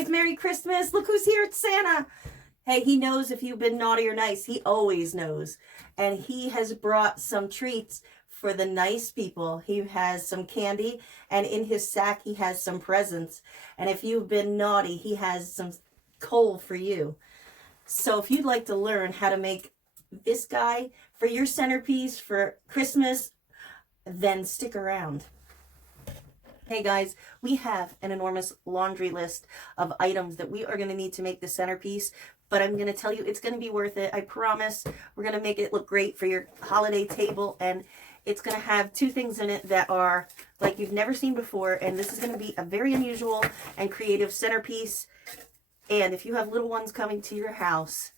guys, Merry Christmas. Look who's here, it's Santa. Hey, he knows if you've been naughty or nice. He always knows. And he has brought some treats for the nice people. He has some candy, and in his sack he has some presents. And if you've been naughty, he has some coal for you. So if you'd like to learn how to make this guy for your centerpiece for Christmas, then stick around. Hey guys, we have an enormous laundry list of items that we are going to need to make the centerpiece, but I'm going to tell you it's going to be worth it. I promise. We're going to make it look great for your holiday table, and it's going to have two things in it that are like you've never seen before, and this is going to be a very unusual and creative centerpiece. And if you have little ones coming to your house,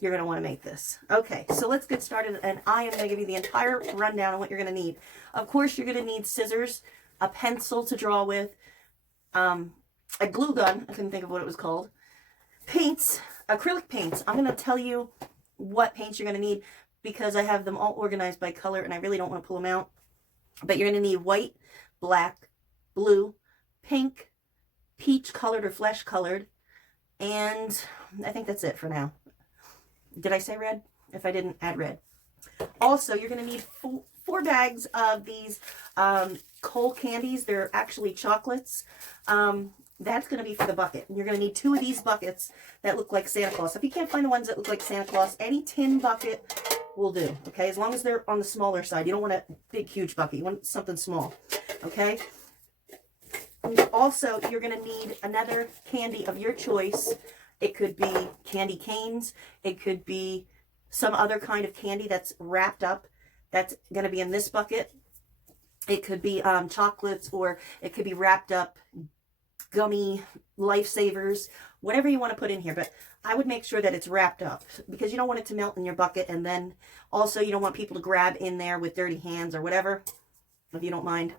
you're going to want to make this. Okay, so let's get started, and I am going to give you the entire rundown on what you're going to need. Of course, you're going to need scissors, a pencil to draw with, a glue gun, I couldn't think of what it was called, paints, acrylic paints. I'm going to tell you what paints you're going to need because I have them all organized by color and I really don't want to pull them out. But you're going to need white, black, blue, pink, peach colored or flesh colored, and I think that's it for now. Did I say red? If I didn't, add red. Also, you're going to need four bags of these coal candies. They're actually chocolates. That's going to be for the bucket. You're going to need 2 of these buckets that look like Santa Claus. If you can't find the ones that look like Santa Claus, any tin bucket will do, okay? As long as they're on the smaller side. You don't want a big, huge bucket. You want something small, okay? Also, you're going to need another candy of your choice. It could be candy canes. It could be some other kind of candy that's wrapped up. That's going to be in this bucket. It could be chocolates, or it could be wrapped up gummy lifesavers, whatever you want to put in here. But I would make sure that it's wrapped up because you don't want it to melt in your bucket, and then also you don't want people to grab in there with dirty hands or whatever. If you don't mind,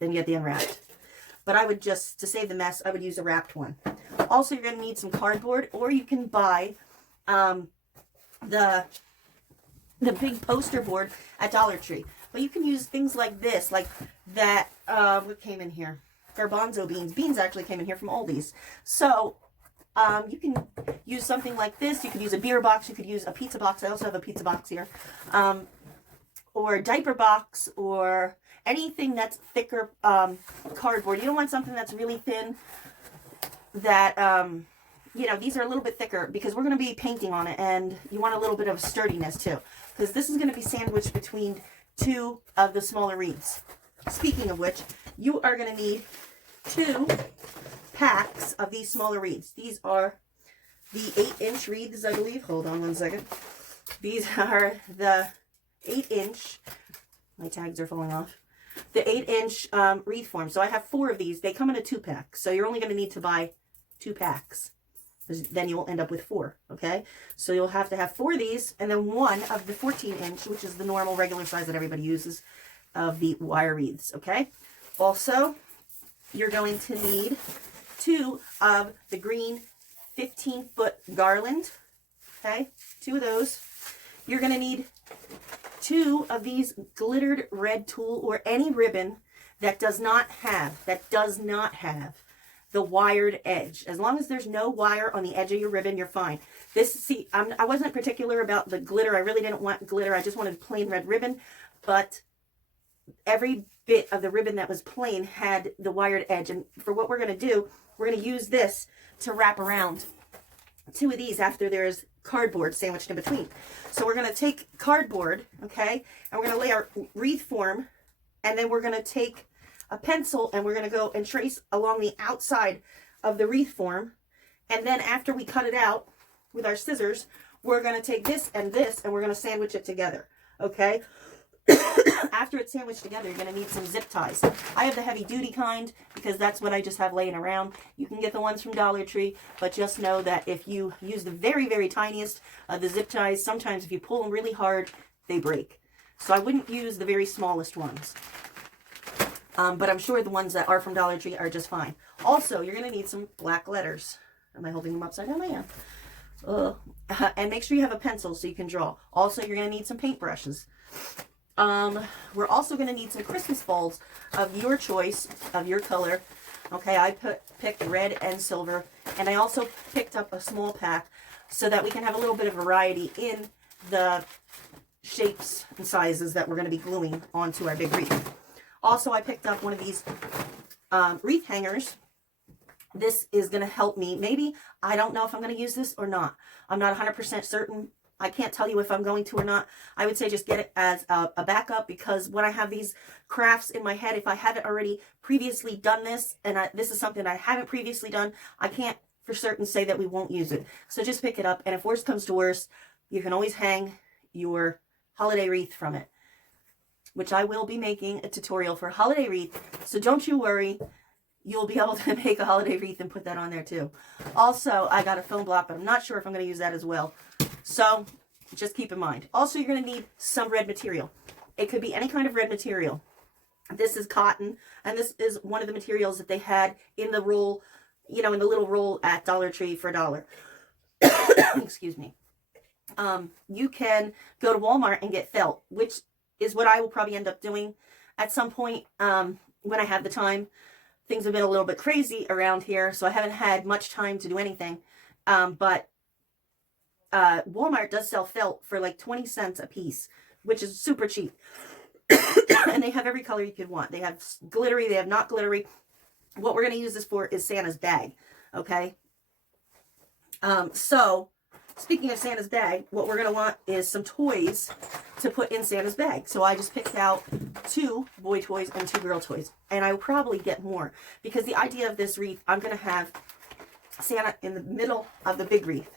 then get the unwrapped. But I would just, to save the mess, I would use a wrapped one. Also, you're going to need some cardboard, or you can buy the big poster board at Dollar Tree. But you can use things like this, like that, what came in here? Garbanzo beans. Beans actually came in here from Aldi's. So, you can use something like this. You could use a beer box. You could use a pizza box. I also have a pizza box here. Or a diaper box, or anything that's thicker cardboard. You don't want something that's really thin that, you know, these are a little bit thicker because we're going to be painting on it, and you want a little bit of sturdiness too, because this is going to be sandwiched between 2 of the smaller wreaths. Speaking of which, you are going to need 2 packs of these smaller wreaths. These are the 8-inch wreaths, I believe. Hold on one second. These are the 8-inch, my tags are falling off, the 8-inch wreath form. So I have 4 of these. They come in a 2-pack. So you're only going to need to buy 2 packs. Then you will end up with 4, okay? So you'll have to have 4 of these, and then 1 of the 14-inch, which is the normal, regular size that everybody uses, of the wire wreaths, okay? Also, you're going to need 2 of the green 15-foot garland, okay? 2 of those. You're going to need 2 of these glittered red tulle, or any ribbon that does not have the wired edge. As long as there's no wire on the edge of your ribbon, you're fine. This, see, I wasn't particular about the glitter. I really didn't want glitter. I just wanted plain red ribbon, but every bit of the ribbon that was plain had the wired edge. And for what we're going to do, we're going to use this to wrap around 2 of these after there's cardboard sandwiched in between. So we're going to take cardboard, okay, and we're going to lay our wreath form, and then we're going to take a pencil and we're going to go and trace along the outside of the wreath form. And then after we cut it out with our scissors, we're going to take this, and we're going to sandwich it together, okay? After it's sandwiched together, you're going to need some zip ties. I have the heavy duty kind because that's what I just have laying around. You can get the ones from Dollar Tree, but just know that if you use the very, very tiniest of the zip ties, sometimes if you pull them really hard, they break. So I wouldn't use the very smallest ones. But I'm sure the ones that are from Dollar Tree are just fine. Also, you're going to need some black letters. Am I holding them upside down? I am. And make sure you have a pencil so you can draw. Also, you're going to need some paintbrushes. We're also going to need some Christmas balls of your choice, of your color. Okay, I picked red and silver. And I also picked up a small pack so that we can have a little bit of variety in the shapes and sizes that we're going to be gluing onto our big wreath. Also, I picked up one of these wreath hangers. This is going to help me. Maybe, I don't know if I'm going to use this or not. I'm not 100% certain. I can't tell you if I'm going to or not. I would say just get it as a backup, because when I have these crafts in my head, if I haven't already previously done this, and this is something I haven't previously done, I can't for certain say that we won't use it. So just pick it up, and if worse comes to worse, you can always hang your holiday wreath from it, which I will be making a tutorial for holiday wreath. So don't you worry. You'll be able to make a holiday wreath and put that on there too. Also, I got a foam block, but I'm not sure if I'm going to use that as well. So just keep in mind. Also, you're going to need some red material. It could be any kind of red material. This is cotton, and this is one of the materials that they had in the roll, you know, in the little roll at Dollar Tree for $1. Excuse me. You can go to Walmart and get felt, which is what I will probably end up doing at some point when I have the time. Things have been a little bit crazy around here, so I haven't had much time to do anything. But Walmart does sell felt for like 20 cents a piece, which is super cheap. And they have every color you could want. They have glittery, they have not glittery. What we're going to use this for is Santa's bag, okay? So, speaking of Santa's bag, what we're going to want is some toys to put in Santa's bag. So I just picked out 2 boy toys and 2 girl toys. And I will probably get more, because the idea of this wreath, I'm going to have Santa in the middle of the big wreath.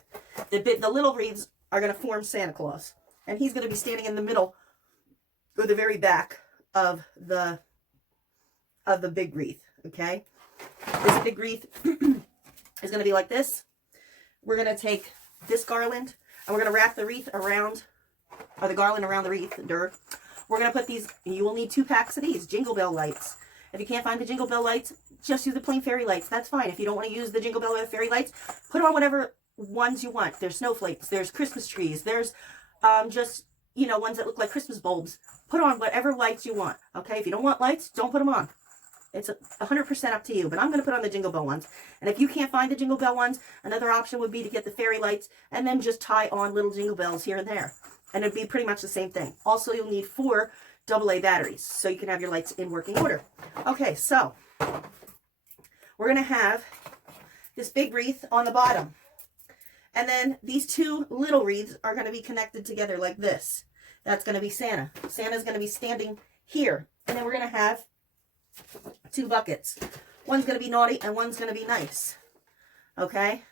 The little wreaths are going to form Santa Claus. And he's going to be standing in the middle, or the very back of the big wreath, okay? This big wreath is going to be like this. We're going to take this garland, and we're going to wrap the wreath around, or the garland around the wreath. We're going to put these, you will need 2 packs of these Jingle Bell lights. If you can't find the Jingle Bell lights, just use the plain fairy lights. That's fine. If you don't want to use the Jingle Bell or the fairy lights, put on whatever ones you want. There's snowflakes, there's Christmas trees, there's just, you know, ones that look like Christmas bulbs. Put on whatever lights you want, okay? If you don't want lights, don't put them on. It's 100% up to you, but I'm going to put on the Jingle Bell ones. And if you can't find the Jingle Bell ones, another option would be to get the fairy lights and then just tie on little jingle bells here and there. And it'd be pretty much the same thing. Also, you'll need 4 AA batteries, so you can have your lights in working order. Okay, so we're going to have this big wreath on the bottom. And then these 2 little wreaths are going to be connected together like this. That's going to be Santa. Santa's going to be standing here. And then we're going to have 2 buckets. One's going to be naughty and one's going to be nice. Okay?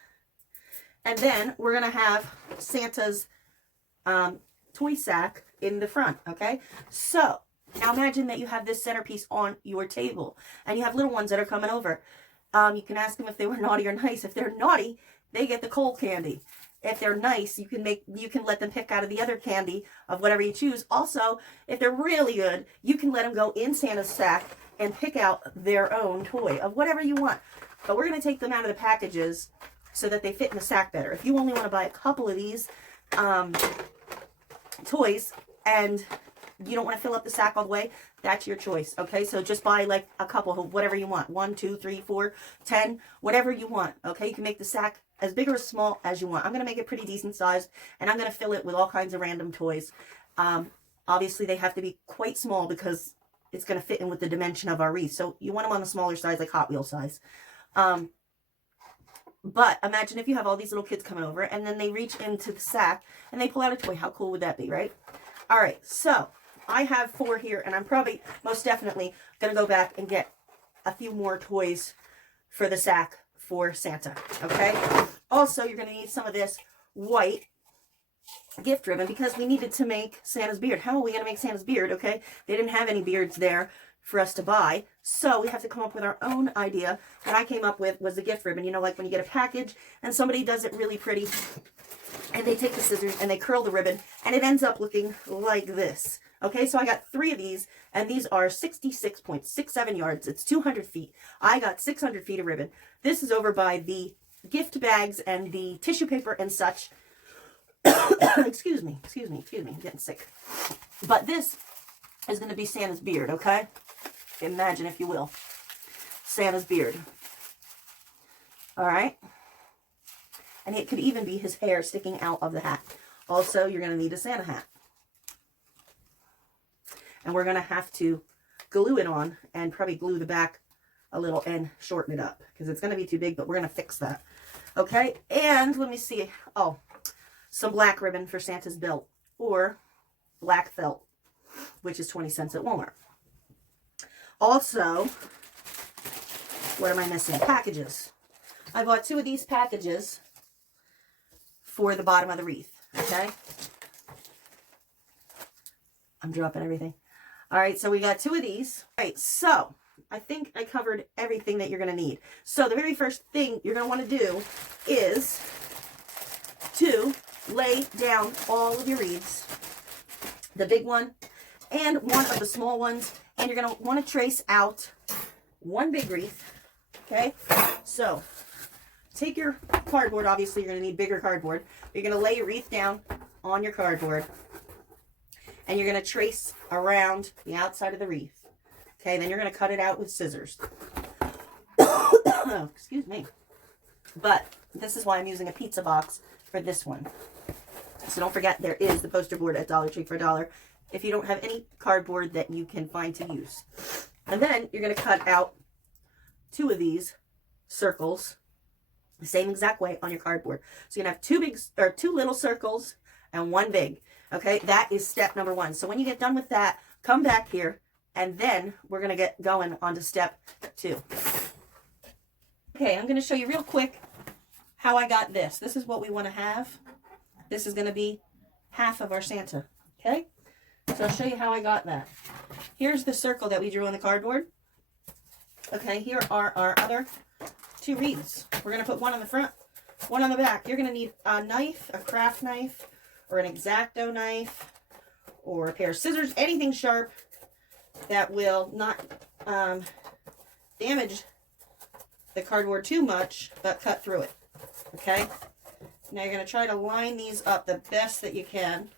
And then we're going to have Santa's toy sack in the front. Okay? So, now imagine that you have this centerpiece on your table. And you have little ones that are coming over. You can ask them if they were naughty or nice. If they're naughty, they get the cold candy. If they're nice, you can let them pick out of the other candy of whatever you choose. Also, if they're really good, you can let them go in Santa's sack and pick out their own toy of whatever you want. But we're going to take them out of the packages so that they fit in the sack better. If you only want to buy a couple of these toys and you don't want to fill up the sack all the way, that's your choice, okay? So just buy like a couple of whatever you want. 1, 2, 3, 4, 10, whatever you want, okay? You can make the sack as big or as small as you want. I'm going to make it pretty decent sized, and I'm going to fill it with all kinds of random toys. Obviously, they have to be quite small because it's going to fit in with the dimension of our wreath. So you want them on the smaller size, like Hot Wheel size. But imagine if you have all these little kids coming over, and then they reach into the sack, and they pull out a toy. How cool would that be, right? All right, so I have 4 here, and I'm probably, most definitely, going to go back and get a few more toys for the sack for Santa, okay? Also, you're going to need some of this white gift ribbon because we needed to make Santa's beard. How are we going to make Santa's beard, okay? They didn't have any beards there for us to buy, so we have to come up with our own idea. What I came up with was the gift ribbon. You know, like when you get a package and somebody does it really pretty, and they take the scissors and they curl the ribbon, and it ends up looking like this. Okay, so I got 3 of these, and these are 66.67 yards. It's 200 feet. I got 600 feet of ribbon. This is over by the gift bags and the tissue paper and such. Excuse me, I'm getting sick. But this is going to be Santa's beard, okay? Imagine, if you will, Santa's beard. All right, And it could even be his hair sticking out of the hat. Also, you're going to need a Santa hat. And we're going to have to glue it on and probably glue the back a little and shorten it up because it's going to be too big, but we're going to fix that. Okay, and let me see. Oh, some black ribbon for Santa's belt or black felt, which is 20 cents at Walmart. Also, what am I missing? Packages. I bought 2 of these packages for the bottom of the wreath. Okay, I'm dropping everything. All right, so we got 2 of these. All right, so I think I covered everything that you're going to need. So the very first thing you're going to want to do is to lay down all of your wreaths, the big one and one of the small ones, and you're going to want to trace out one big wreath. Okay, so take your cardboard. Obviously, you're going to need bigger cardboard. You're going to lay your wreath down on your cardboard, and you're going to trace around the outside of the wreath. Okay, then you're going to cut it out with scissors. Oh, excuse me. But this is why I'm using a pizza box for this one. So don't forget, there is the poster board at Dollar Tree for $1 if you don't have any cardboard that you can find to use. And then you're going to cut out 2 of these circles the same exact way on your cardboard. So you're going to have 2 little circles and 1 big. Okay, that is step number 1. So when you get done with that, come back here, and then we're going to get going on to step 2. Okay, I'm going to show you real quick how I got this. This is what we want to have. This is going to be half of our Santa. Okay, so I'll show you how I got that. Here's the circle that we drew on the cardboard. Okay, here are our other 2 wreaths. We're going to put one on the front, one on the back. You're going to need a knife, a craft knife, or an X-Acto knife, or a pair of scissors, anything sharp that will not damage the cardboard too much, but cut through it. Okay? Now you're going to try to line these up the best that you can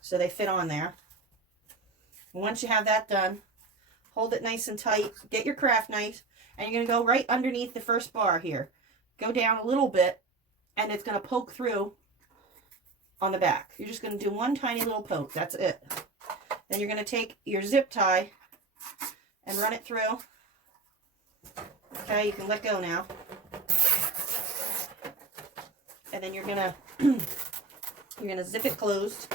so they fit on there. And once you have that done, hold it nice and tight. Get your craft knife, and you're going to go right underneath the first bar here. Go down a little bit, and it's going to poke through on the back. You're just going to do one tiny little poke. That's it. Then you're going to take your zip tie and run it through. Okay, you can let go now. And then you're going to zip it closed.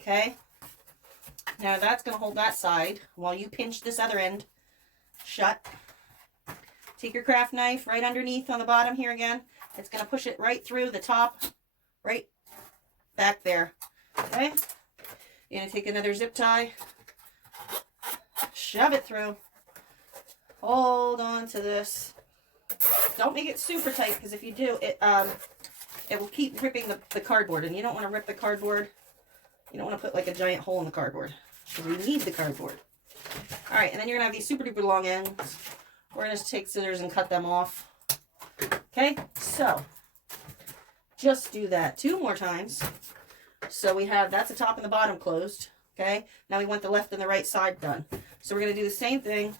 Okay. Now that's going to hold that side while you pinch this other end shut. Take your craft knife right underneath on the bottom here again. It's going to push it right through the top, right back there. Okay? You're going to take another zip tie, shove it through, hold on to this. Don't make it super tight, because if you do, it will keep ripping the cardboard, and you don't want to rip the cardboard. You don't want to put like a giant hole in the cardboard, because we need the cardboard. All right, and then you're going to have these super duper long ends. We're going to just take scissors and cut them off. Okay, so just do that 2 more times. So we have, that's the top and the bottom closed. Okay, now we want the left and the right side done. So we're going to do the same thing.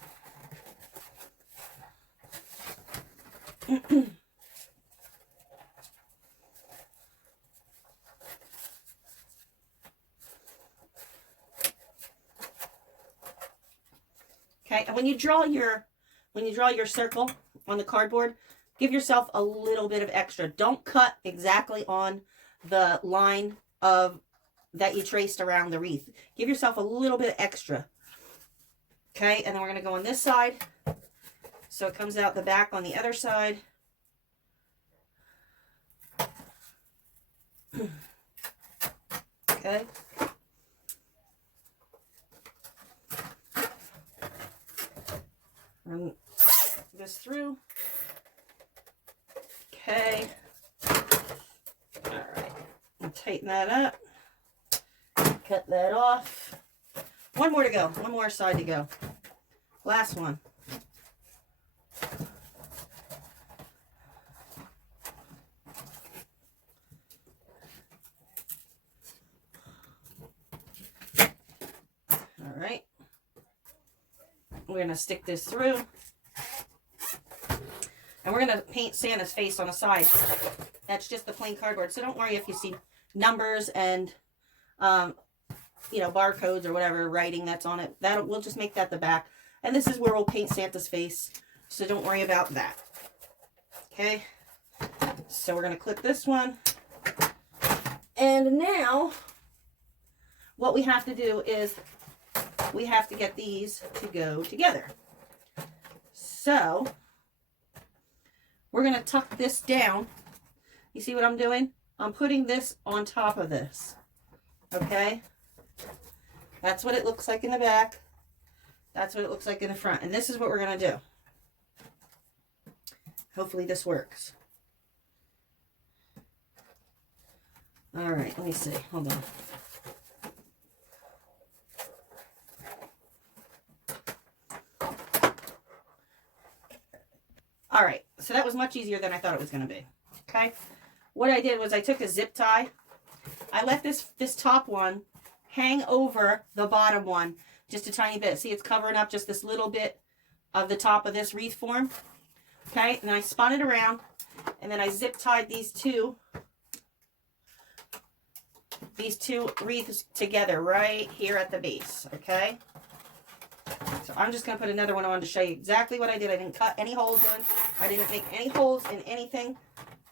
Okay, and when you draw your circle on the cardboard, give yourself a little bit of extra. Don't cut exactly on the line of that you traced around the wreath. Give yourself a little bit extra. Okay, and then we're going to go on this side. So it comes out the back on the other side. Okay. Run this through. Okay. All right. And tighten that up. Cut that off. One more to go. One more side to go. Last one. We're going to stick this through. And we're going to paint Santa's face on the side. That's just the plain cardboard. So don't worry if you see numbers and, you know, barcodes or whatever writing that's on it. We'll just make that the back. And this is where we'll paint Santa's face. So don't worry about that. Okay. So we're going to clip this one. And now what we have to do is we have to get these to go together. So we're going to tuck this down. You see what I'm doing? I'm putting this on top of this. Okay? That's what it looks like in the back. That's what it looks like in the front. And this is what we're going to do. Hopefully this works. All right, let me see. Hold on. All right, so that was much easier than I thought it was going to be. Okay, what I did was I took a zip tie. I let this top one hang over the bottom one just a tiny bit. See, it's covering up just this little bit of the top of this wreath form. Okay, and then I spun it around, and then I zip tied these two wreaths together right here at the base. Okay, so I'm just going to put another one on to show you exactly what I did. I didn't cut any holes in. I didn't make any holes in anything.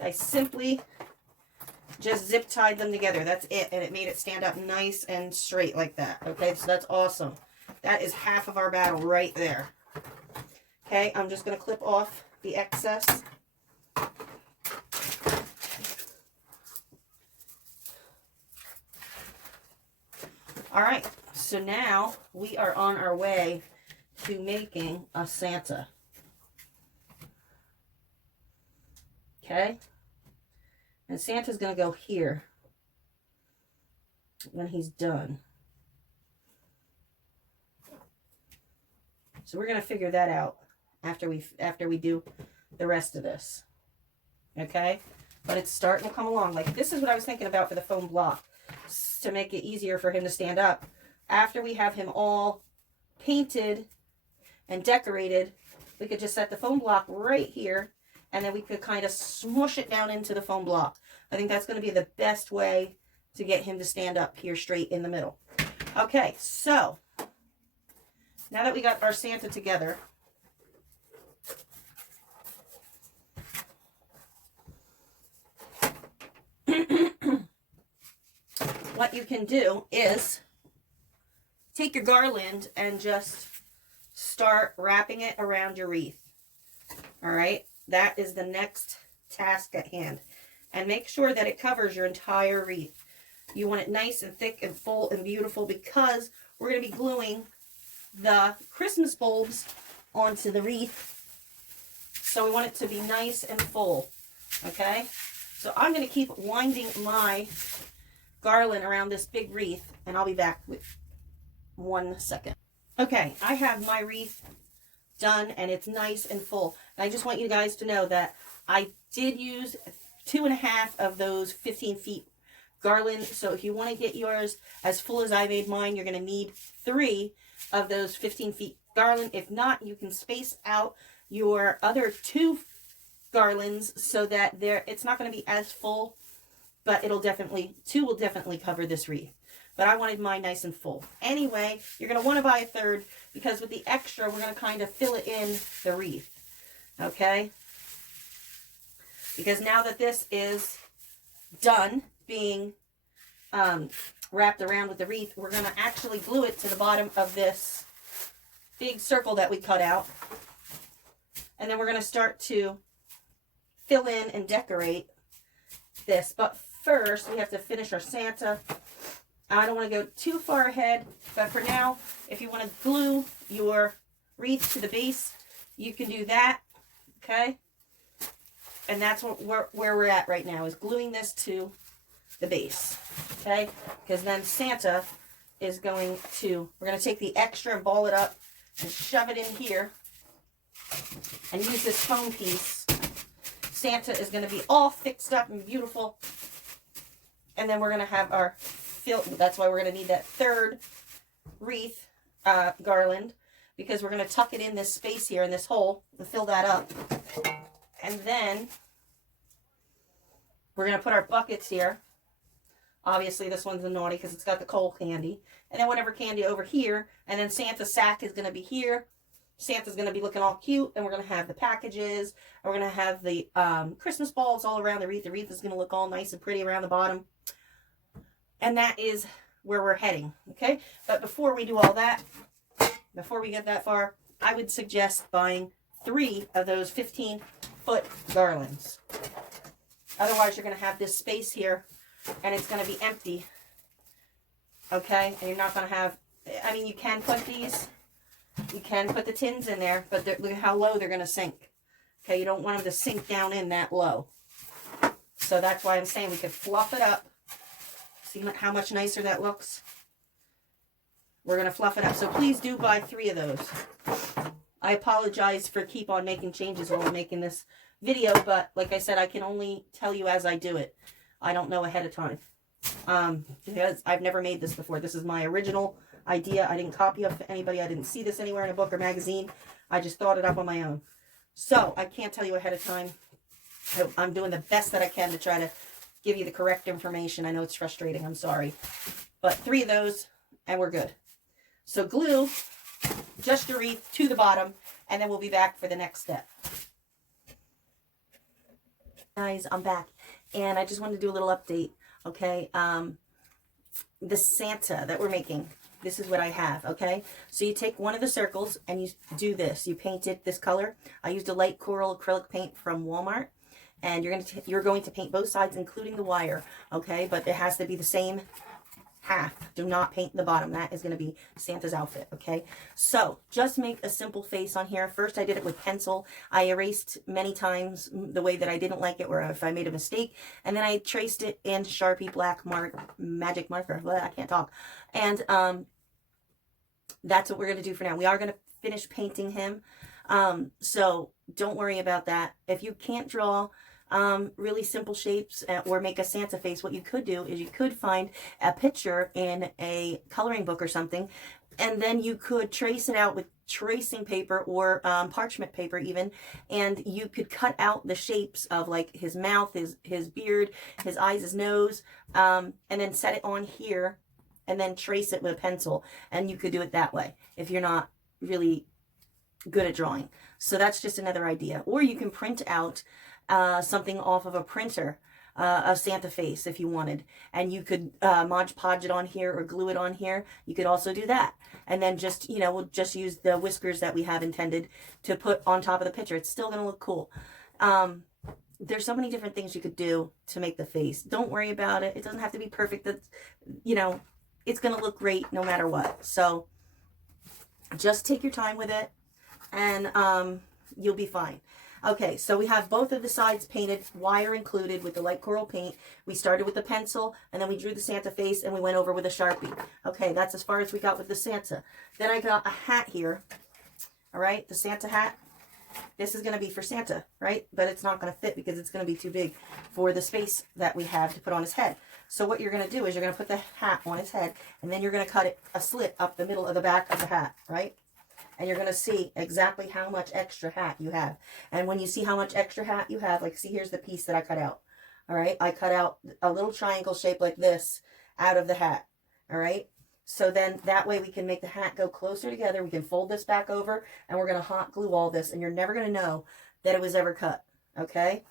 I simply just zip tied them together. That's it. And it made it stand up nice and straight like that. Okay, so that's awesome. That is half of our battle right there. Okay, I'm just going to clip off the excess. All right, so now we are on our way to making a Santa. Okay, and Santa's going to go here when he's done. So we're going to figure that out after we do the rest of this. Okay, but it's starting to come along. Like, this is what I was thinking about for the foam block, to make it easier for him to stand up. After we have him all painted and decorated, we could just set the foam block right here, and then we could kind of smush it down into the foam block. I think that's going to be the best way to get him to stand up here straight in the middle. Okay, so now that we got our Santa together, what you can do is take your garland and just start wrapping it around your wreath. All right, that is the next task at hand. And make sure that it covers your entire wreath. You want it nice and thick and full and beautiful, because we're going to be gluing the Christmas bulbs onto the wreath. So we want it to be nice and full. Okay, so I'm going to keep winding my garland around this big wreath, and I'll be back with 1 second. Okay, I have my wreath done, and it's nice and full. And I just want you guys to know that I did use 2.5 of those 15 feet garland. So if you want to get yours as full as I made mine, you're going to need 3 of those 15 feet garland. If not, you can space out your other 2 garlands so that it's not going to be as full, but 2 will definitely cover this wreath. But I wanted mine nice and full. Anyway, you're going to want to buy a 3rd, because with the extra, we're going to kind of fill it in the wreath. Okay? Because now that this is done being wrapped around with the wreath, we're going to actually glue it to the bottom of this big circle that we cut out. And then we're going to start to fill in and decorate this. But first, we have to finish our Santa. I don't want to go too far ahead, but for now, if you want to glue your wreath to the base, you can do that. Okay? And that's where we're at right now, is gluing this to the base. Okay? Because then Santa is we're going to take the extra and ball it up and shove it in here and use this foam piece. Santa is going to be all fixed up and beautiful. And then we're going to have our that's why we're going to need that 3rd wreath garland. because we're going to tuck it in this space here, in this hole, to fill that up. And then we're going to put our buckets here. Obviously, this one's a naughty because it's got the coal candy. And then whatever candy over here. And then Santa's sack is going to be here. Santa's going to be looking all cute. And we're going to have the packages. And we're going to have the Christmas balls all around the wreath. The wreath is going to look all nice and pretty around the bottom. And that is where we're heading. Okay? But before we do all that, before we get that far, I would suggest buying 3 of those 15-foot garlands. Otherwise, you're going to have this space here. And it's going to be empty, okay? And you're not going to have, I mean, you can put these, you can put the tins in there, but look at how low they're going to sink. Okay, you don't want them to sink down in that low. So that's why I'm saying we could fluff it up. See how much nicer that looks? We're going to fluff it up. So please do buy 3 of those. I apologize for keep on making changes while I'm making this video, but like I said, I can only tell you as I do it. I don't know ahead of time because I've never made this before. This is my original idea. I didn't copy off anybody. I didn't see this anywhere in a book or magazine. I just thought it up on my own. So I can't tell you ahead of time. I'm doing the best that I can to try to give you the correct information. I know it's frustrating. I'm sorry. But 3 of those and we're good. So glue just your wreath to the bottom and then we'll be back for the next step. Guys, I'm back. And I just wanted to do a little update, okay? The Santa that we're making, this is what I have, okay? So you take one of the circles and you do this. You paint it this color. I used a light coral acrylic paint from Walmart. And you're going to paint both sides, including the wire, okay? But it has to be the same half. Do not paint the bottom. That is going to be Santa's outfit, okay? So just make a simple face on here. First, I did it with pencil. I erased many times the way that I didn't like it or if I made a mistake. And then I traced it in Sharpie black magic marker. Well, I can't talk. And that's what we're going to do for now. We are going to finish painting him. So don't worry about that. If you can't draw really simple shapes or make a Santa face, what you could do is you could find a picture in a coloring book or something, and then you could trace it out with tracing paper or parchment paper even, and you could cut out the shapes of like his mouth, his beard, his eyes, his nose, and then set it on here and then trace it with a pencil, and you could do it that way if you're not really good at drawing. So that's just another idea. Or you can print out something off of a printer, a Santa face if you wanted, and you could Mod Podge it on here or glue it on here. You could also do that, and then just, you know, we'll just use the whiskers that we have intended to put on top of the picture. It's still gonna look cool. There's so many different things you could do to make the face. Don't worry about it. It doesn't have to be perfect. That's, you know, it's gonna look great no matter what. So just take your time with it and you'll be fine. Okay, so we have both of the sides painted, wire included, with the light coral paint. We started with the pencil, and then we drew the Santa face, and we went over with a Sharpie. Okay, that's as far as we got with the Santa. Then I got a hat here, all right, the Santa hat. This is going to be for Santa, right? But it's not going to fit because it's going to be too big for the space that we have to put on his head. So what you're going to do is you're going to put the hat on his head, and then you're going to cut it a slit up the middle of the back of the hat, right? And you're going to see exactly how much extra hat you have. And when you see how much extra hat you have, like, see, here's the piece that I cut out. All right, I cut out a little triangle shape like this out of the hat. All right, so then that way we can make the hat go closer together. We can fold this back over, and we're going to hot glue all this, and you're never going to know that it was ever cut. Okay,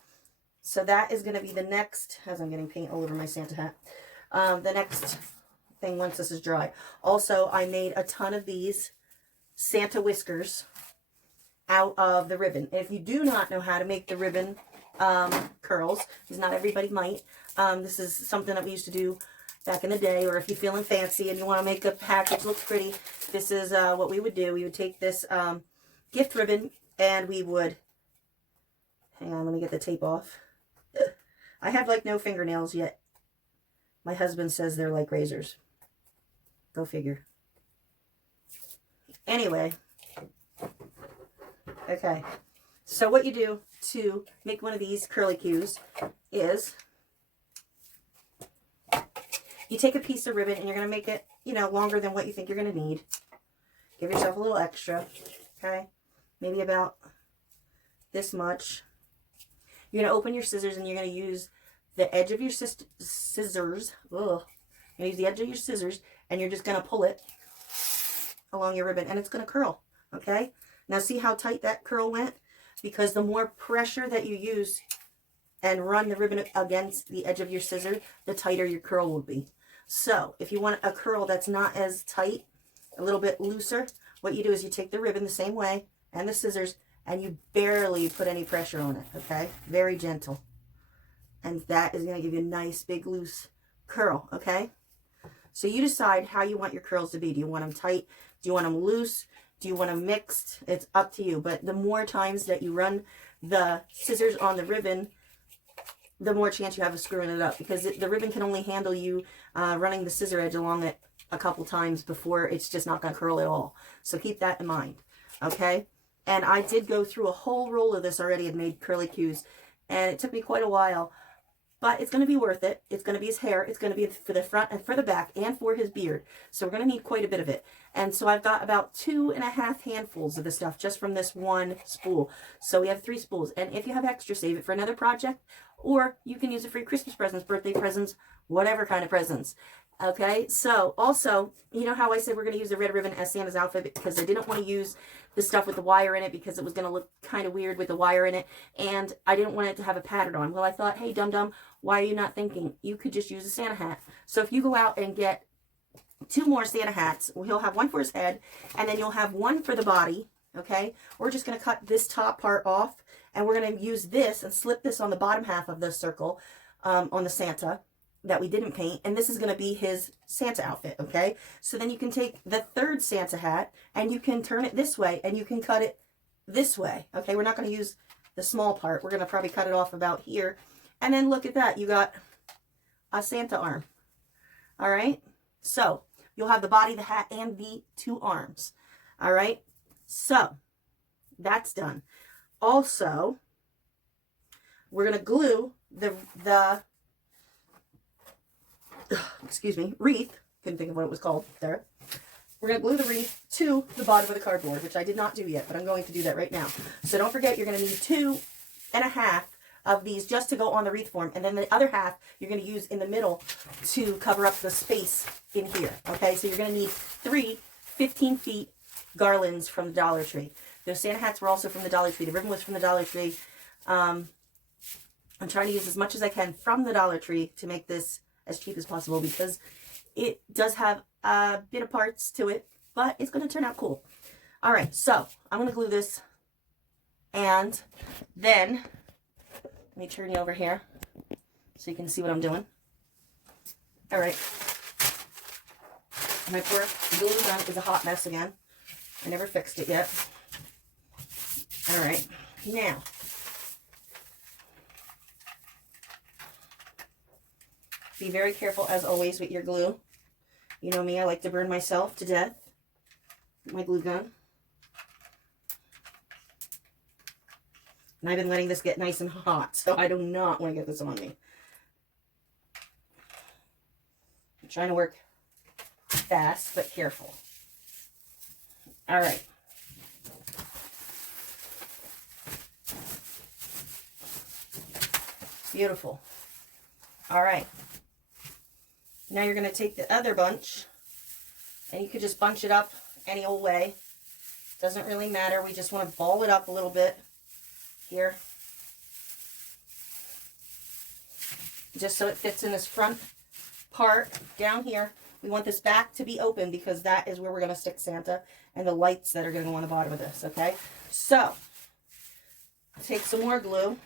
so that is going to be the next, as I'm getting paint all over my Santa hat, the next thing once this is dry. Also, I made a ton of these Santa whiskers out of the ribbon. If you do not know how to make the ribbon curls, because not everybody might, this is something that we used to do back in the day, or if you're feeling fancy and you want to make a package look pretty, this is what we would do. We would take this gift ribbon and we would, hang on, let me get the tape off. I have like no fingernails yet. My husband says they're like razors. Go figure. Anyway, okay, so what you do to make one of these curlicues is you take a piece of ribbon and you're going to make it, you know, longer than what you think you're going to need. Give yourself a little extra, okay? Maybe about this much. You're going to open your scissors and you're going to use the edge of your scissors. Ugh. You're going to use the edge of your scissors and you're just going to pull it along your ribbon and it's going to curl, okay? Now see how tight that curl went? Because the more pressure that you use and run the ribbon against the edge of your scissors, the tighter your curl will be. So if you want a curl that's not as tight, a little bit looser, what you do is you take the ribbon the same way and the scissors and you barely put any pressure on it, okay? Very gentle. And that is going to give you a nice big loose curl, okay? So you decide how you want your curls to be. Do you want them tight? Do you want them loose? Do you want them mixed? It's up to you. But the more times that you run the scissors on the ribbon, the more chance you have of screwing it up, because the ribbon can only handle you running the scissor edge along it a couple times before it's just not going to curl at all. So keep that in mind, okay? And I did go through a whole roll of this already and made curly cues, and it took me quite a while, but it's going to be worth it. It's going to be his hair. It's going to be for the front and for the back and for his beard. So we're going to need quite a bit of it. And so I've got about 2.5 handfuls of the stuff just from this one spool. So we have 3 spools. And if you have extra, save it for another project, or you can use it for your Christmas presents, birthday presents, whatever kind of presents. Okay, so also, you know how I said we're going to use the red ribbon as Santa's outfit because I didn't want to use the stuff with the wire in it because it was going to look kind of weird with the wire in it, and I didn't want it to have a pattern on. Well, I thought, hey, dum-dum, why are you not thinking? You could just use a Santa hat. So if you go out and get 2 more Santa hats, he'll have one for his head, and then you'll have one for the body, okay? We're just going to cut this top part off, and we're going to use this and slip this on the bottom half of the circle on the Santa that we didn't paint, and this is going to be his Santa outfit, okay? So then you can take the 3rd Santa hat and you can turn it this way and you can cut it this way, okay? We're not going to use the small part. We're going to probably cut it off about here, and then look at that. You got a Santa arm, all right? So you'll have the body, the hat, and the 2 arms, all right? So that's done. Also, we're going to glue the excuse me, wreath. Couldn't think of what it was called there. We're going to glue the wreath to the bottom of the cardboard, which I did not do yet, but I'm going to do that right now. So don't forget, you're going to need 2.5 of these just to go on the wreath form, and then the other half you're going to use in the middle to cover up the space in here, okay? So you're going to need 3 15 feet garlands from the Dollar Tree. Those Santa hats were also from the Dollar Tree. The ribbon was from the Dollar Tree. I'm trying to use as much as I can from the Dollar Tree to make this as cheap as possible because it does have a bit of parts to it, but it's going to turn out cool. All right, so I'm going to glue this, and then let me turn you over here so you can see what I'm doing. All right, my poor glue gun is a hot mess again. I never fixed it yet. All right, now be very careful, as always, with your glue. You know me, I like to burn myself to death with my glue gun. And I've been letting this get nice and hot, so I do not want to get this on me. I'm trying to work fast, but careful. All right. Beautiful. All right. Now you're going to take the other bunch, and you could just bunch it up any old way. Doesn't really matter. We just want to ball it up a little bit here, just so it fits in this front part down here. We want this back to be open because that is where we're going to stick Santa and the lights that are going to go on the bottom of this, okay? So, take some more glue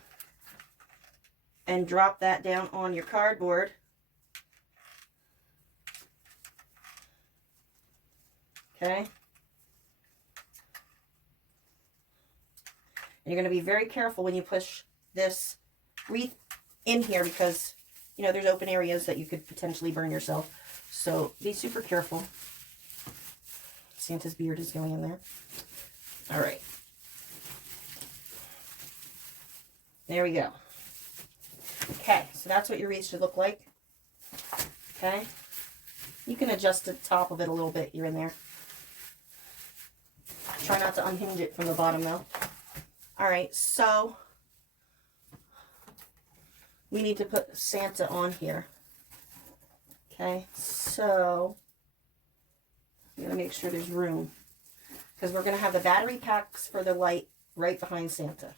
and drop that down on your cardboard. Okay? And you're going to be very careful when you push this wreath in here because, you know, there's open areas that you could potentially burn yourself. So be super careful. Santa's beard is going in there. All right. There we go. Okay, so that's what your wreath should look like. Okay? You can adjust the top of it a little bit here and there. Try not to unhinge it from the bottom though. All right, so we need to put Santa on here. Okay, so I'm gonna make sure there's room because we're gonna have the battery packs for the light right behind Santa.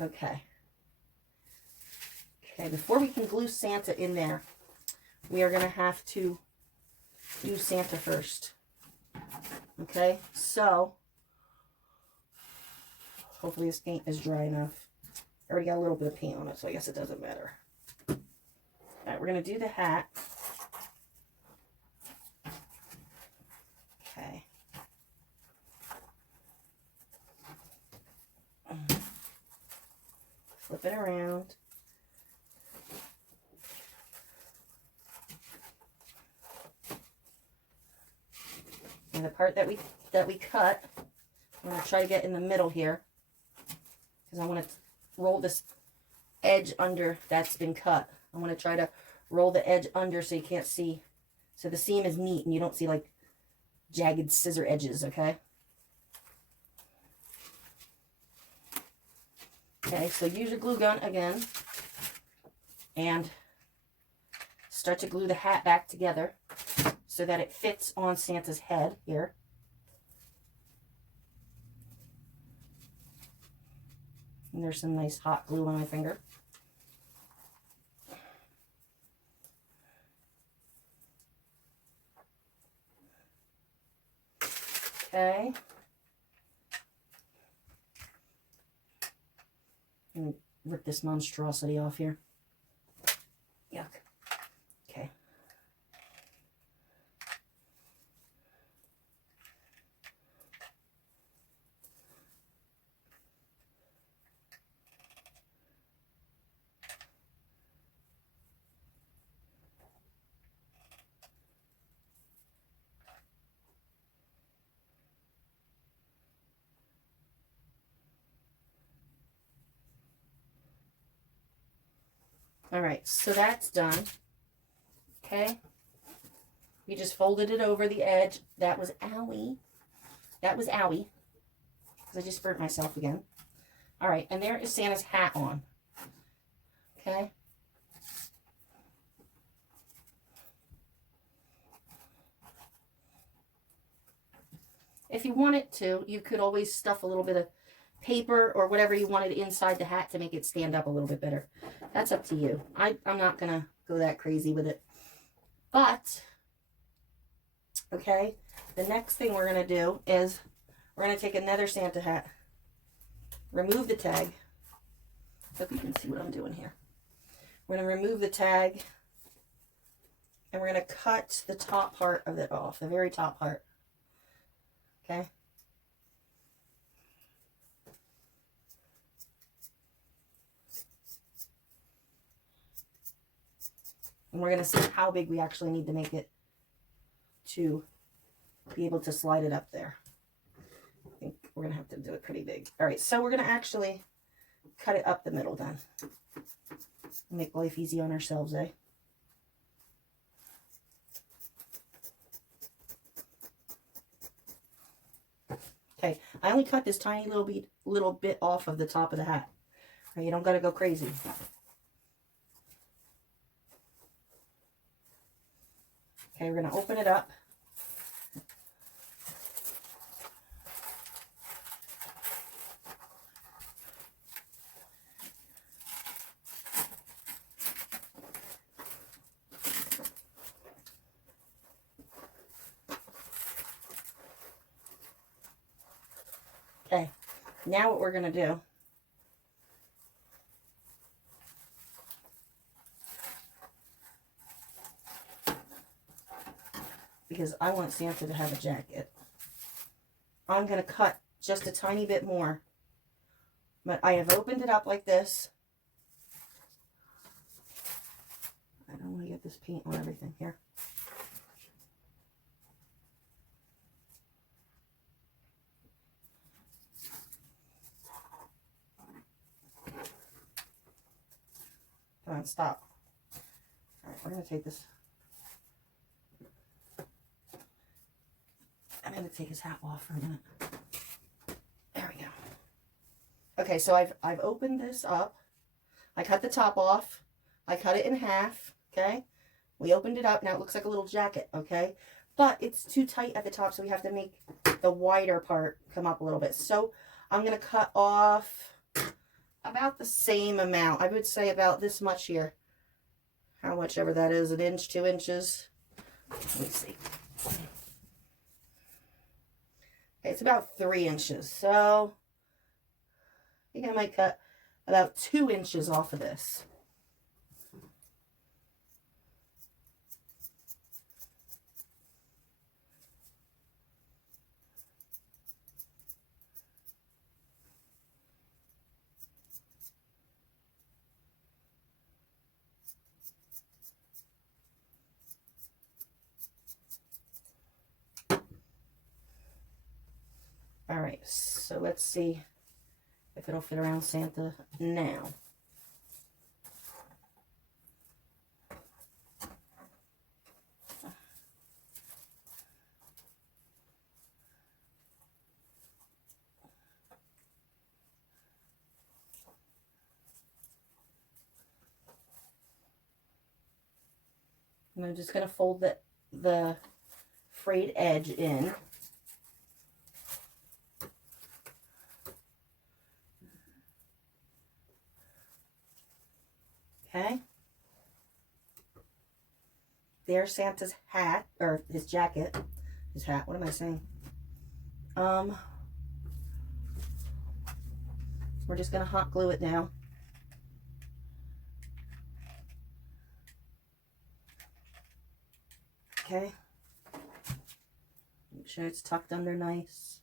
Okay. Okay, before we can glue Santa in there, we are gonna have to do Santa first. Okay, so hopefully this paint is dry enough. I already got a little bit of paint on it, so I guess it doesn't matter. All right, we're going to do the hat. Okay. Flip it around. And the part that we cut, I'm going to try to get in the middle here because I want to roll this edge under that's been cut. I want to try to roll the edge under so you can't see, so the seam is neat and you don't see like jagged scissor edges, okay? Okay, so use your glue gun again and start to glue the hat back together so that it fits on Santa's head here. And there's some nice hot glue on my finger. Okay. Let me rip this monstrosity off here. Yuck. Okay. All right, so that's done. Okay. We just folded it over the edge. That was owie. That was owie. Because I just burnt myself again. All right, and there is Santa's hat on. Okay. If you wanted to, you could always stuff a little bit of paper or whatever you wanted inside the hat to make it stand up a little bit better. That's up to you. I'm not going to go that crazy with it. But, okay, the next thing we're going to do is we're going to take another Santa hat, remove the tag. Hope you can see what I'm doing here. We're going to remove the tag and we're going to cut the top part of it off, the very top part. Okay. And we're going to see how big we actually need to make it to be able to slide it up there. I think we're going to have to do it pretty big. All right, so we're going to actually cut it up the middle then. Make life easy on ourselves, eh? Okay, I only cut this tiny little bit off of the top of the hat. Right, you don't got to go crazy. Okay, we're going to open it up. Okay, now what we're going to do because I want Santa to have a jacket, I'm going to cut just a tiny bit more. But I have opened it up like this. I don't want to get this paint on everything here. Come on, stop. All right, we're going to take this. going to take his hat off for a minute. There we go. Okay, so I've opened this up. I cut the top off. I cut it in half, okay? We opened it up. Now it looks like a little jacket, okay? But it's too tight at the top, so we have to make the wider part come up a little bit. So I'm going to cut off about the same amount. I would say about this much here. How much ever that is, 1 inch, 2 inches. Let me see. Okay, it's about 3 inches. So I think I might cut about 2 inches off of this. All right, so let's see if it'll fit around Santa now. And I'm just going to fold the frayed edge in. Okay. There's Santa's hat, or his jacket. His hat, what am I saying? We're just going to hot glue it now. Okay. Make sure it's tucked under nice.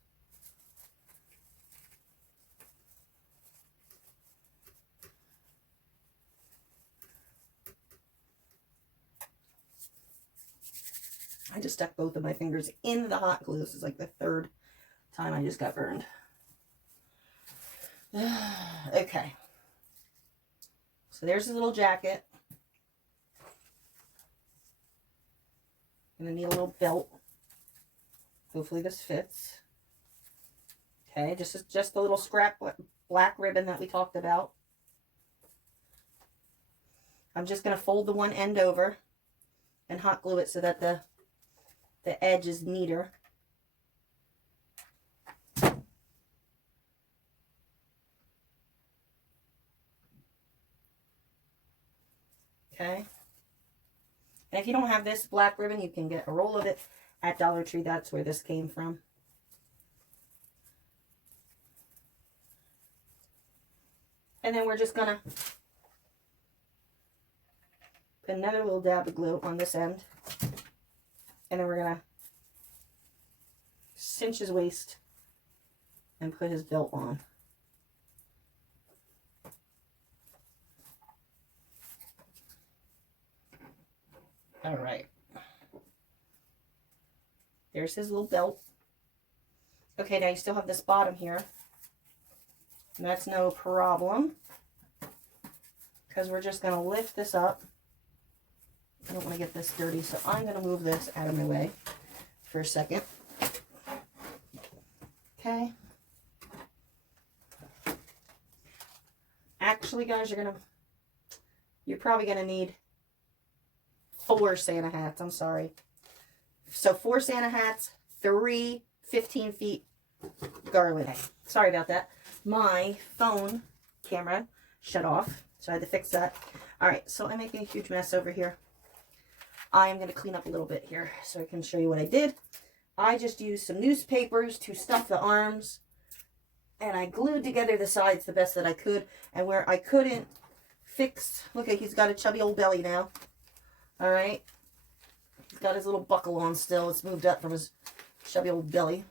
I just stuck both of my fingers in the hot glue. This is like the 3rd time I just got burned. Okay. So there's his little jacket. Gonna need a little belt. Hopefully this fits. Okay, just the little scrap black ribbon that we talked about. I'm just gonna fold the one end over and hot glue it so that the edge is neater. Okay. And if you don't have this black ribbon, you can get a roll of it at Dollar Tree. That's where this came from. And then we're just gonna put another little dab of glue on this end. And then we're gonna cinch his waist and put his belt on. All right. There's his little belt. Okay, now you still have this bottom here. And that's no problem, because we're just going to lift this up. I don't want to get this dirty, so I'm going to move this out of my way for a second. Okay. Actually, guys, you're probably going to need 4 Santa hats. I'm sorry. So 4 Santa hats, 3 15 feet garland. Sorry about that. My phone camera shut off, so I had to fix that. All right, so I'm making a huge mess over here. I'm going to clean up a little bit here so I can show you what I did. I just used some newspapers to stuff the arms, and I glued together the sides the best that I could. And where I couldn't fix, look at, he's got a chubby old belly now. All right, he's got his little buckle on still. It's moved up from his chubby old belly.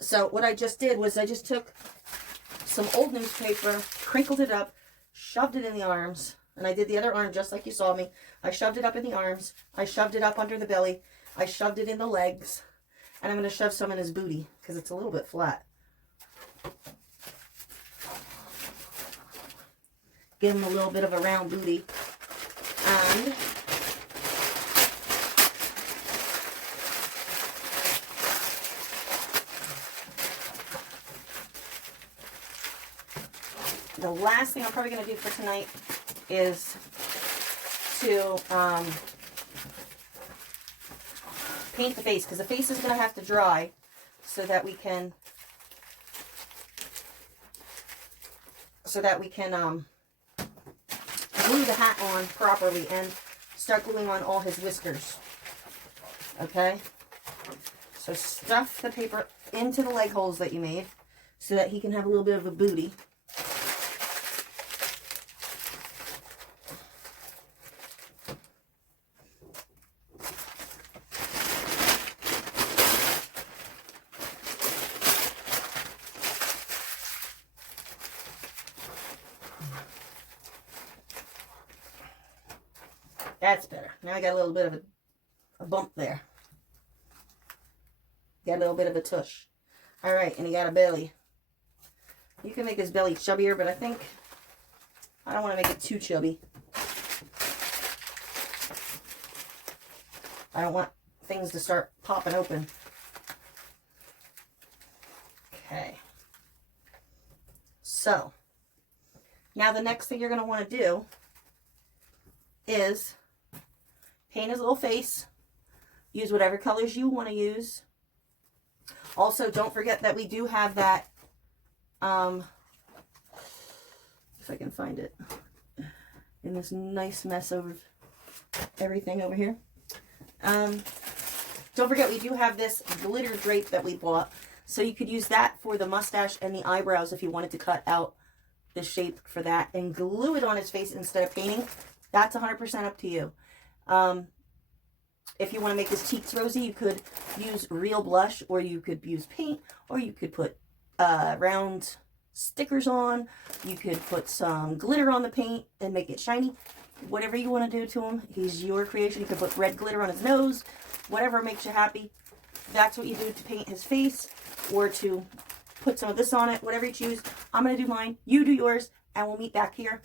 So what I just did was I just took some old newspaper, crinkled it up, shoved it in the arms, and I did the other arm just like you saw me. I shoved it up in the arms, I shoved it up under the belly, I shoved it in the legs, and I'm going to shove some in his booty because it's a little bit flat. Give him a little bit of a round booty. And the last thing I'm probably going to do for tonight is to paint the face, because the face is going to have to dry so that we can glue the hat on properly and start gluing on all his whiskers. Okay? So stuff the paper into the leg holes that you made so that he can have a little bit of a booty. That's better. Now I got a little bit of a bump there. Got a little bit of a tush. All right, and he got a belly. You can make his belly chubbier, but I think I don't want to make it too chubby. I don't want things to start popping open. Okay. So, now the next thing you're going to want to do is paint his little face. Use whatever colors you want to use. Also, don't forget that we do have that, if I can find it, in this nice mess over everything over here. Don't forget we do have this glitter drape that we bought. So you could use that for the mustache and the eyebrows if you wanted to cut out the shape for that and glue it on his face instead of painting. That's 100% up to you. If you want to make his cheeks rosy, you could use real blush, or you could use paint, or you could put round stickers on. You could put some glitter on the paint and make it shiny. Whatever you want to do to him, he's your creation. You could put red glitter on his nose. Whatever makes you happy. That's what you do to paint his face, or to put some of this on it. Whatever you choose. I'm going to do mine. You do yours, and we'll meet back here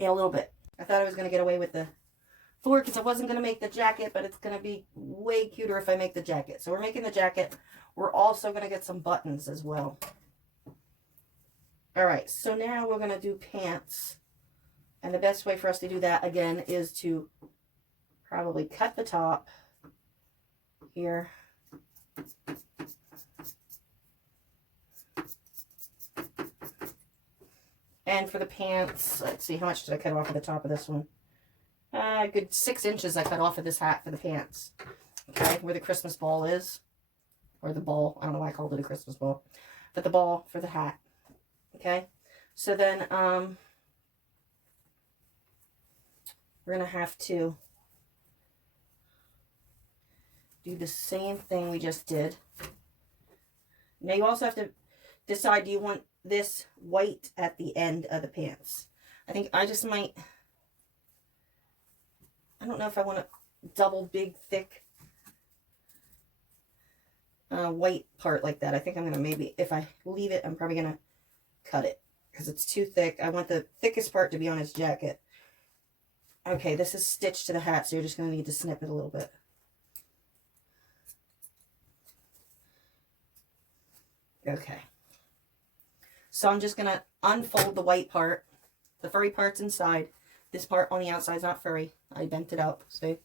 in a little bit. I thought I was going to get away with the floor because I wasn't going to make the jacket, but it's going to be way cuter if I make the jacket. So we're making the jacket. We're also going to get some buttons as well. All right, so now we're going to do pants. And the best way for us to do that, again, is to probably cut the top here. And for the pants, let's see, how much did I cut off of the top of this one? A good 6 inches I cut off of this hat for the pants. Okay, where the Christmas ball is. Or the ball. I don't know why I called it a Christmas ball. But the ball for the hat. Okay, so then we're going to have to do the same thing we just did. Now you also have to decide, do you want this white at the end of the pants? I think I just might, I don't know if I want a double big thick white part like that. I think I'm going to maybe, if I leave it, I'm probably going to cut it because it's too thick. I want the thickest part to be on his jacket. Okay, this is stitched to the hat, so you're just going to need to snip it a little bit. Okay. So I'm just going to unfold the white part. The furry part's inside. This part on the outside is not furry. I bent it up, see?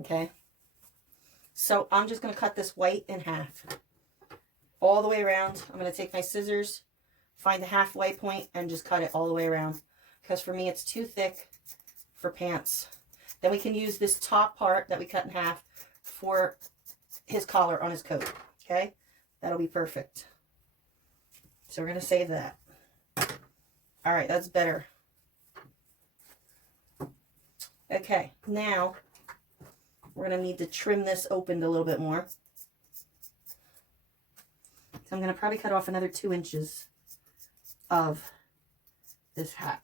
Okay. So I'm just going to cut this white in half. All the way around. I'm going to take my scissors, find the halfway point, and just cut it all the way around. Because for me, it's too thick for pants. Then we can use this top part that we cut in half for his collar on his coat. Okay? That'll be perfect. So we're going to save that. All right, that's better. Okay, now we're going to need to trim this opened a little bit more. So I'm going to probably cut off another 2 inches of this hat,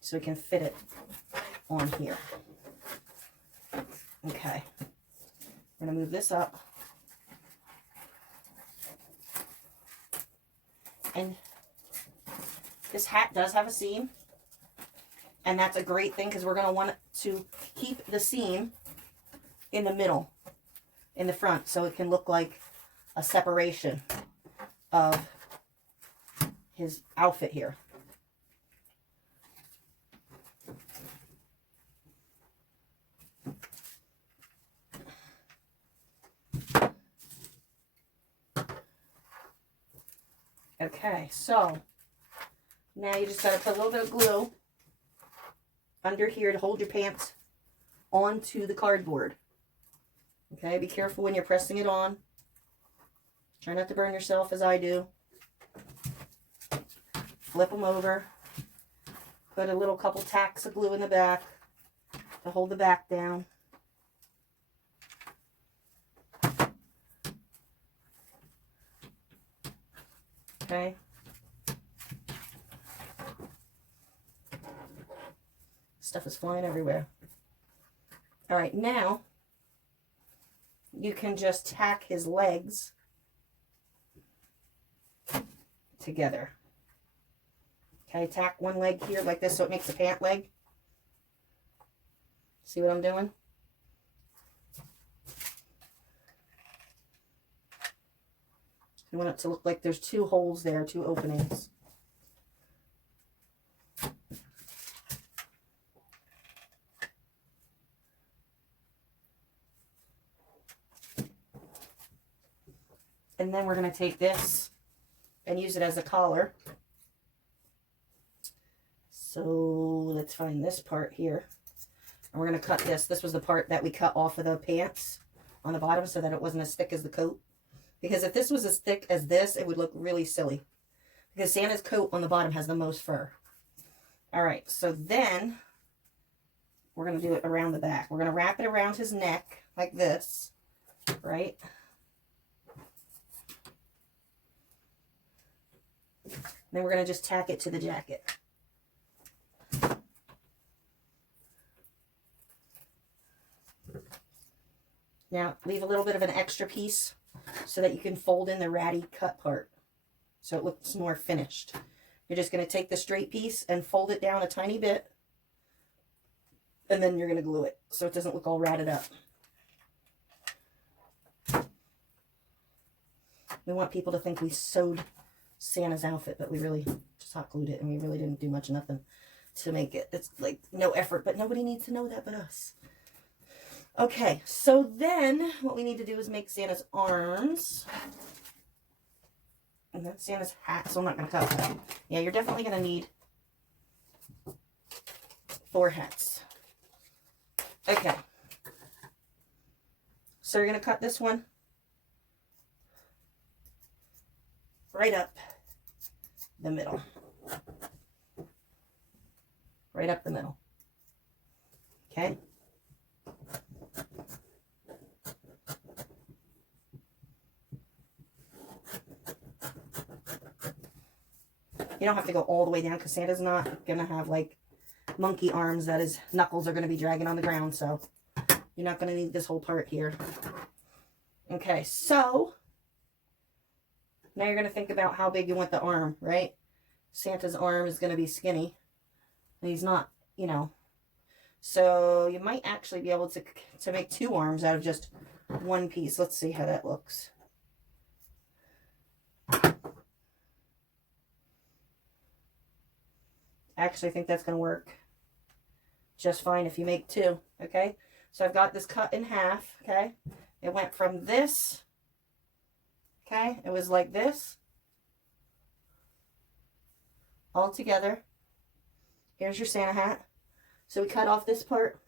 so we can fit it on here. Okay, we're going to move this up. And this hat does have a seam, and that's a great thing because we're going to want to keep the seam in the middle, in the front, so it can look like a separation of his outfit here. Okay, so now you just got to put a little bit of glue under here to hold your pants onto the cardboard. Okay, be careful when you're pressing it on. Try not to burn yourself as I do. Flip them over. Put a little couple tacks of glue in the back to hold the back down. Okay. Stuff is flying everywhere. All right, now you can just tack his legs together. Okay, tack one leg here like this so it makes a pant leg. See what I'm doing? You want it to look like there's two holes there, two openings. And then we're going to take this and use it as a collar. So let's find this part here. And we're going to cut this. This was the part that we cut off of the pants on the bottom so that it wasn't as thick as the coat. Because if this was as thick as this, it would look really silly. Because Santa's coat on the bottom has the most fur. All right, so then we're going to do it around the back. We're going to wrap it around his neck like this, right? Then we're going to just tack it to the jacket. Now, leave a little bit of an extra piece so that you can fold in the ratty cut part so it looks more finished. You're just going to take the straight piece and fold it down a tiny bit, and then you're going to glue it so it doesn't look all ratted up. We want people to think we sewed Santa's outfit, but we really just hot glued it, and we really didn't do much of nothing to make it. It's like no effort, but nobody needs to know that but us. Okay, so then what we need to do is make Santa's arms. And that's Santa's hat, so I'm not going to cut that. Yeah, you're definitely going to need 4 hats. Okay. So you're going to cut this one right up the middle. Right up the middle. Okay? You don't have to go all the way down because Santa's not going to have like monkey arms that his knuckles are going to be dragging on the ground. So you're not going to need this whole part here. Okay, so now you're going to think about how big you want the arm, right? Santa's arm is going to be skinny. And he's not, you know. So you might actually be able to make 2 arms out of just one piece. Let's see how that looks. Actually, I think that's going to work just fine if you make 2, okay? So I've got this cut in half, okay? It went from this, okay? It was like this, all together. Here's your Santa hat. So we cut off this part.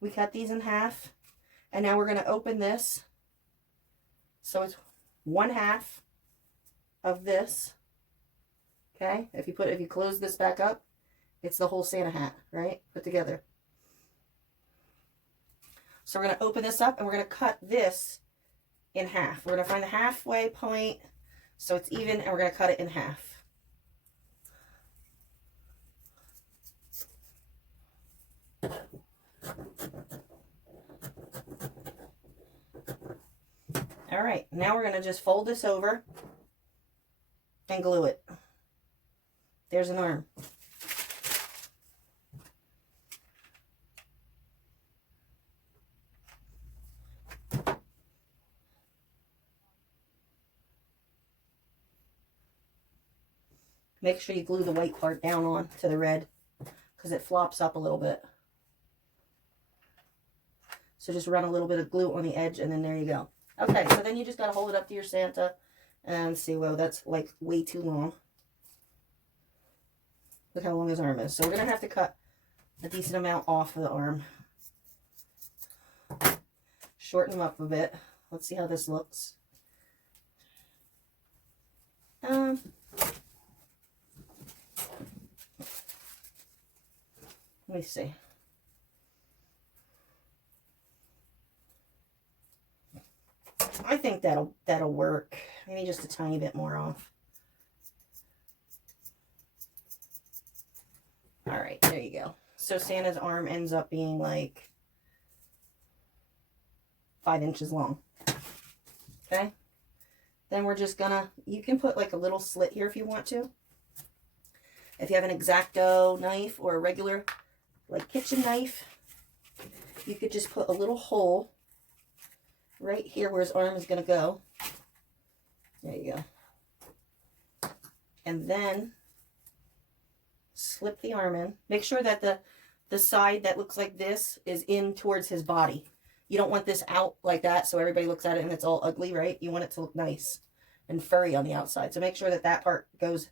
We cut these in half. And now we're going to open this. So it's 1/2 of this. Okay? If you close this back up, it's the whole Santa hat, right? Put together. So we're going to open this up and we're going to cut this in half. We're going to find the halfway point so it's even, and we're going to cut it in half. All right, now we're going to just fold this over and glue it. There's an arm. Make sure you glue the white part down on to the red because it flops up a little bit. So just run a little bit of glue on the edge and then there you go. Okay, so then you just got to hold it up to your Santa and see, well, that's like way too long. Look how long his arm is. So we're going to have to cut a decent amount off of the arm. Shorten him up a bit. Let's see how this looks. Let me see. I think that'll work. Maybe just a tiny bit more off. All right, there you go. So Santa's arm ends up being like 5 inches long. Okay. Then we're just gonna, you can put like a little slit here if you want to. If you have an X-Acto knife or a regular like kitchen knife, you could just put a little hole right here where his arm is gonna go. There you go. And then slip the arm in. Make sure that the side that looks like this is in towards his body. You don't want this out like that so everybody looks at it and it's all ugly, right? You want it to look nice and furry on the outside. So make sure that that part goes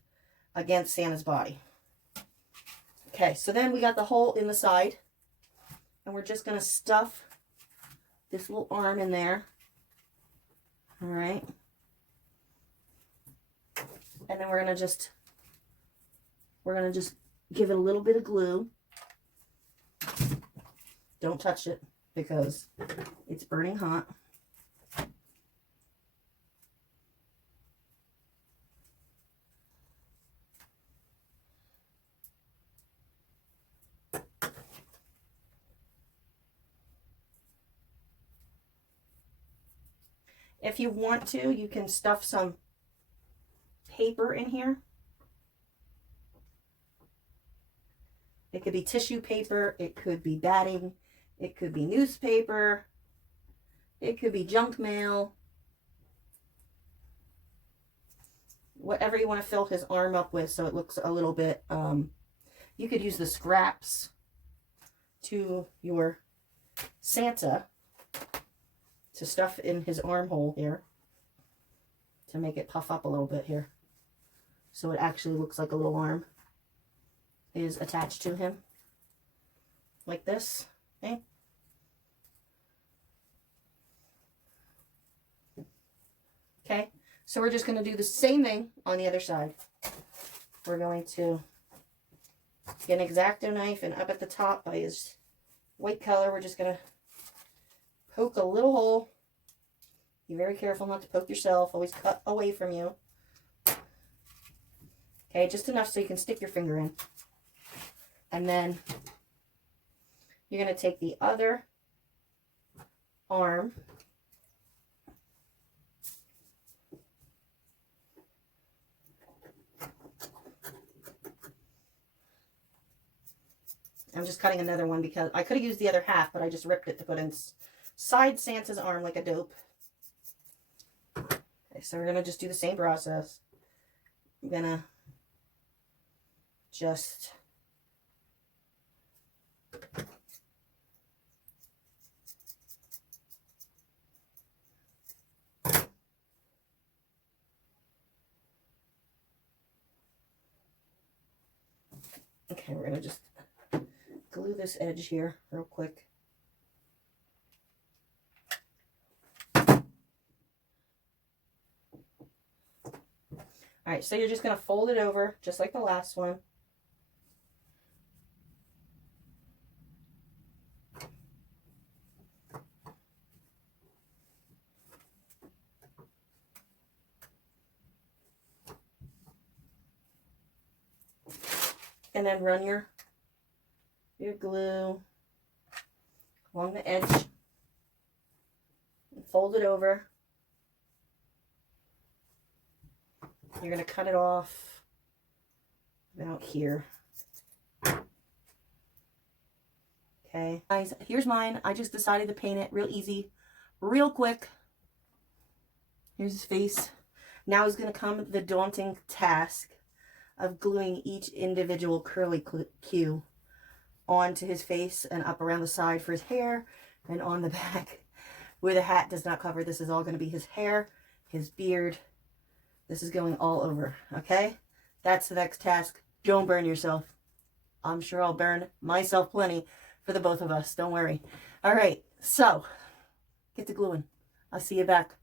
against Santa's body. Okay, so then we got the hole in the side. And we're just going to stuff this little arm in there. All right. And then we're going to just give it a little bit of glue. Don't touch it because it's burning hot. If you want to, you can stuff some paper in here. It could be tissue paper, it could be batting, it could be newspaper, it could be junk mail. Whatever you want to fill his arm up with so it looks a little bit, you could use the scraps to your Santa to stuff in his armhole here to make it puff up a little bit here. So it actually looks like a little arm is attached to him like this. Okay. Okay. So we're just going to do the same thing on the other side. We're going to get an X-Acto knife and up at the top by his white color, we're just going to poke a little hole. Be very careful not to poke yourself. Always cut away from you. Okay, just enough so you can stick your finger in. And then you're going to take the other arm I'm just cutting another one because I could have used the other half, but I just ripped it to put inside Santa's arm like a dope. Okay, so we're going to just do the same process. I'm going to just okay, we're going to just glue this edge here real quick. All right, so you're just going to fold it over just like the last one. And then run your glue along the edge and fold it over. You're going to cut it off about here. Okay, guys, here's mine. I just decided to paint it real easy, real quick. Here's his face. Now is going to come the daunting task of gluing each individual curly Q onto his face and up around the side for his hair and on the back where the hat does not cover. This is all going to be his hair, his beard. This is going all over, okay? That's the next task. Don't burn yourself. I'm sure I'll burn myself plenty for the both of us. Don't worry. All right, so get to gluing. I'll see you back.